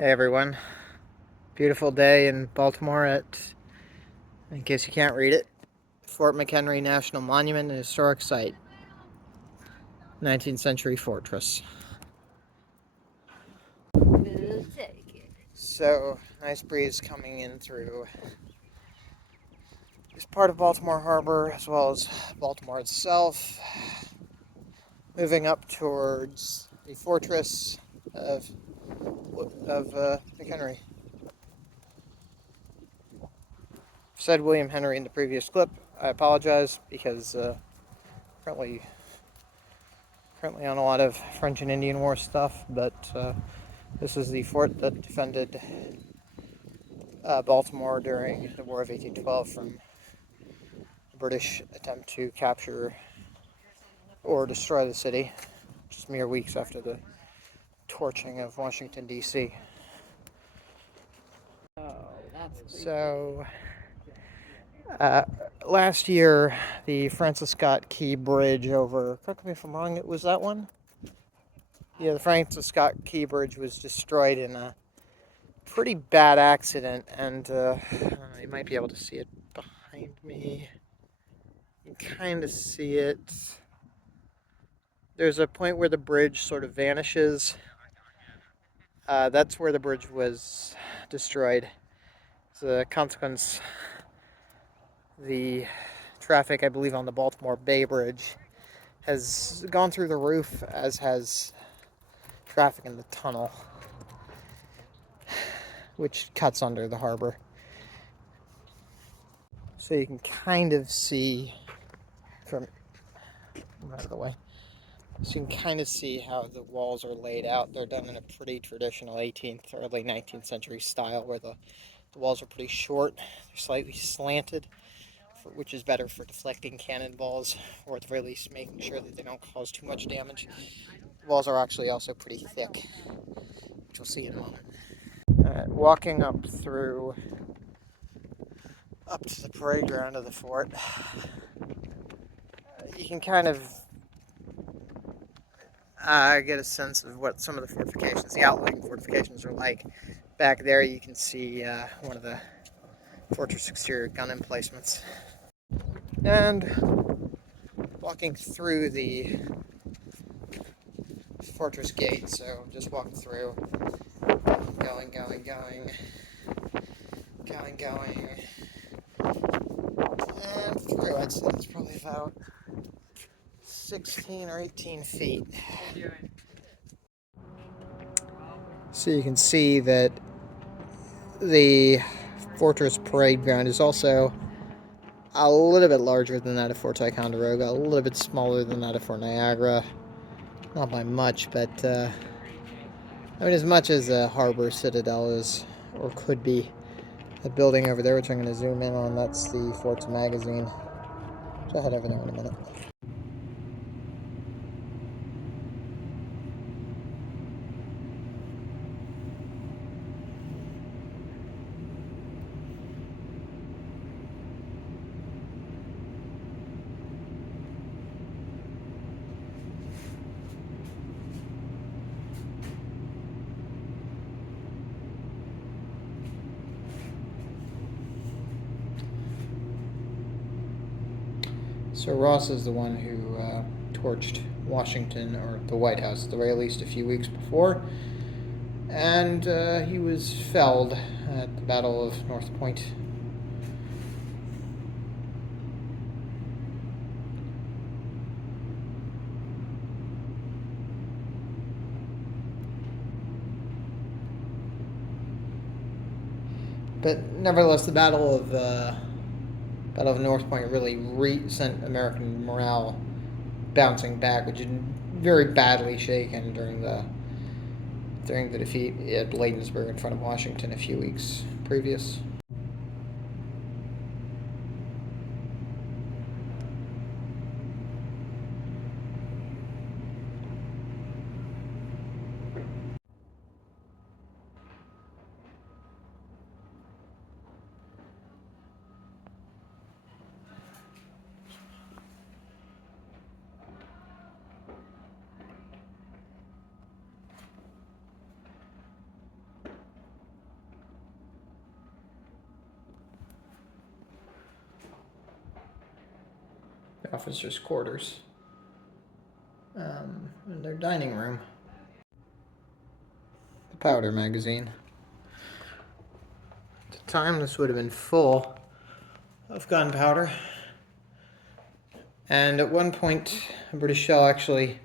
Hey everyone, beautiful day in Baltimore at, in case you can't read it, Fort McHenry National Monument and Historic Site, 19th century fortress. So, nice breeze coming in through this part of Baltimore Harbor as well as Baltimore itself, moving up towards the fortress of McHenry. Said William Henry in the previous clip. I apologize because currently on a lot of French and Indian War stuff, but this is the fort that defended Baltimore during the War of 1812 from the British attempt to capture or destroy the city, just mere weeks after the torching of Washington, D.C. So, last year, the Francis Scott Key Bridge over, correct me if I'm wrong, it was that one? Yeah, the Francis Scott Key Bridge was destroyed in a pretty bad accident, and you might be able to see it behind me. You can kind of see it. There's a point where the bridge sort of vanishes. That's where the bridge was destroyed. As a consequence, the traffic, I believe, on the Baltimore Bay Bridge has gone through the roof, as has traffic in the tunnel, which cuts under the harbor. So you can kind of see from out of the way. So you can kind of see how the walls are laid out. They're done in a pretty traditional 18th, early 19th century style where the walls are pretty short. They're slightly slanted, which is better for deflecting cannonballs, or at the very least making sure that they don't cause too much damage. The walls are actually also pretty thick, which we'll see in a moment. Walking up to the parade ground of the fort, you can kind of get a sense of what some of the fortifications, the outlying fortifications, are like. Back there you can see one of the fortress exterior gun emplacements. And walking through the fortress gate, so just walking through, going, and through. I'd say it's probably about 16 or 18 feet. So you can see that the fortress parade ground is also a little bit larger than that of Fort Ticonderoga, a little bit smaller than that of Fort Niagara. Not by much, but I mean, as much as a harbor citadel is, or could be. The building over there, which I'm going to zoom in on, that's the fort's magazine. So I'll head over there in a minute. So Ross is the one who torched Washington, or the White House, at the very least, a few weeks before. And he was felled at the Battle of North Point. But nevertheless, the Battle of North Point really sent American morale bouncing back, which had very badly shaken during the defeat at Bladensburg in front of Washington a few weeks previous. officers' quarters. And their dining room. The powder magazine. At the time, this would have been full of gunpowder. And at one point, a British shell actually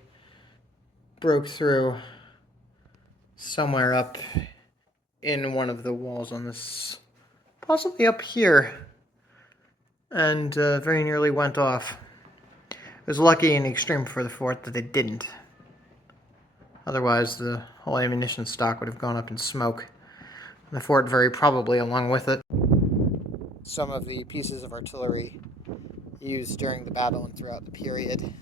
broke through somewhere up in one of the walls on this, possibly up here, and very nearly went off. It was lucky in the extreme for the fort that it didn't. Otherwise, the whole ammunition stock would have gone up in smoke. And the fort very probably along with it. Some of the pieces of artillery used during the battle and throughout the period.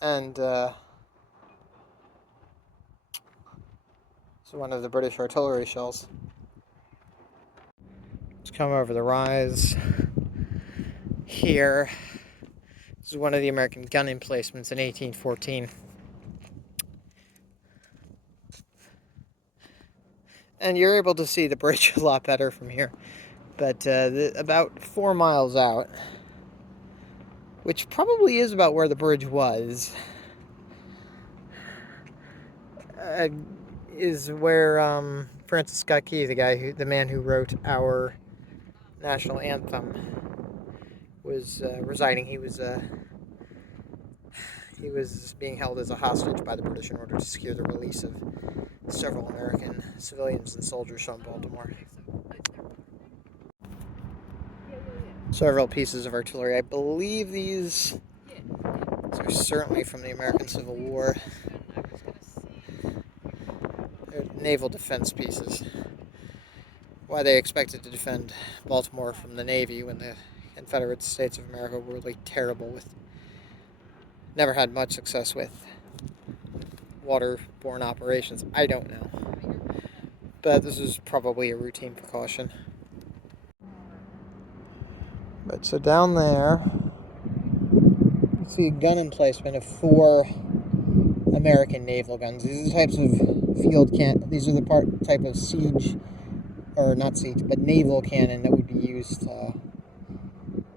And so one of the British artillery shells. Let's come over the rise here. This is one of the American gun emplacements in 1814. And you're able to see the bridge a lot better from here. But about 4 miles out, which probably is about where the bridge was, is where Francis Scott Key, the man who wrote our national anthem, was residing. He was being held as a hostage by the British in order to secure the release of several American civilians and soldiers from Baltimore. Several pieces of artillery. I believe these are certainly from the American Civil War. They're naval defense pieces. Why they expected to defend Baltimore from the Navy when the Confederate States of America were really terrible with, never had much success with waterborne operations. I don't know. But this is probably a routine precaution. But so down there, you see a gun emplacement of 4 American naval guns. These are the types of these are the type of siege, or not siege, but naval cannon that would be used to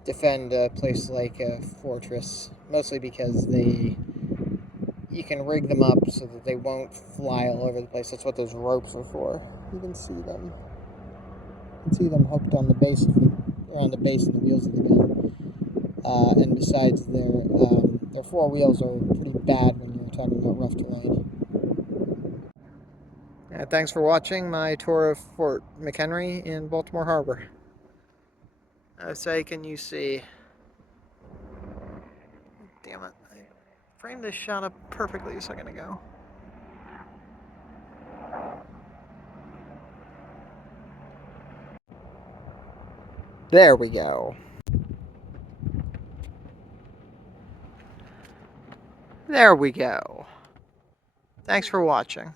defend a place like a fortress. Mostly because you can rig them up so that they won't fly all over the place. That's what those ropes are for. You can see them. You can see them hooked on the base around the base of the wheels of the gun. And besides, their 4 wheels are pretty bad when you're talking about rough terrain. Thanks for watching my tour of Fort McHenry in Baltimore Harbor. Can you see? Damn it. I framed this shot up perfectly a second ago. There we go. There we go. Thanks for watching.